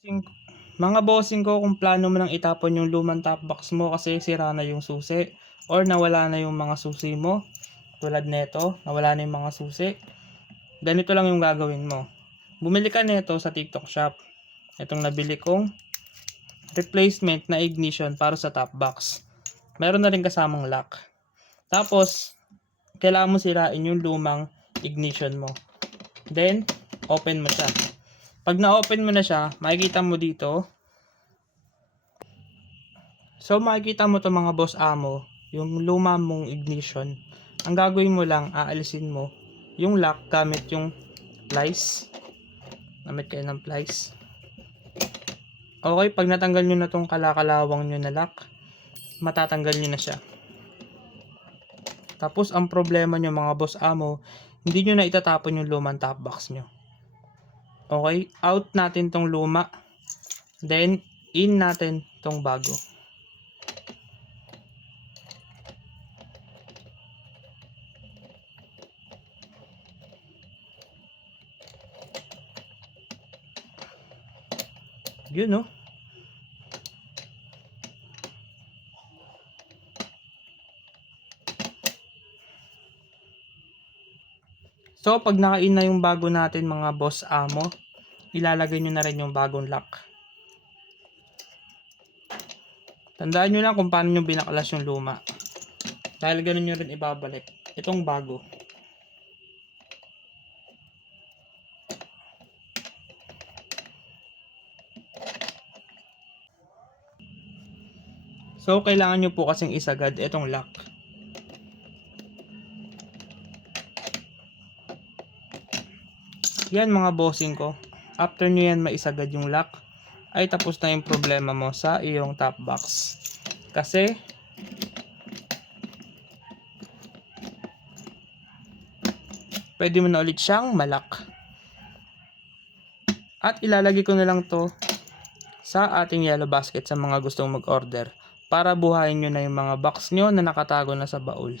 Sing Mga bossing ko, kung plano mo nang itapon yung lumang top box mo kasi sira na yung susi or nawala na yung mga susi mo, tulad neto, nawala na yung mga susi, ganito lang yung gagawin mo. Bumili ka neto sa TikTok shop. Itong nabili kong replacement na ignition para sa top box. Meron na rin kasamang lock. Tapos, kailangan mo sirain yung lumang ignition mo. Then, open mo siya. Pag na-open mo na siya, makikita mo dito. So, makikita mo to mga boss amo, yung luma mong ignition. Ang gagawin mo lang, aalisin mo yung lock gamit yung plies. Gamit kayo ng plies. Okay, pag natanggal nyo na tong kalakalawang nyo na lock, matatanggal nyo na siya. Tapos, ang problema nyo mga boss amo, hindi nyo na itatapon yung lumang top box nyo. Okay, out natin tong luma. Then, in natin tong bago. Yun, no? So, pag naka-in na yung bago natin mga boss amo, ilalagay nyo na rin yung bagong lock. Tandaan nyo lang kung paano nyo binaklas yung luma. Dahil ganun nyo rin ibabalik. Itong bago. So, kailangan nyo po kasing isagad itong lock. Yan mga bossing ko. After nyo yan maisagad yung lock, ay tapos na yung problema mo sa iyong top box. Kasi, pwede mo na ulit siyang malak. At ilalagay ko na lang to sa ating yellow basket sa mga gustong mag-order para buhayin nyo na yung mga box nyo na nakatago na sa baul.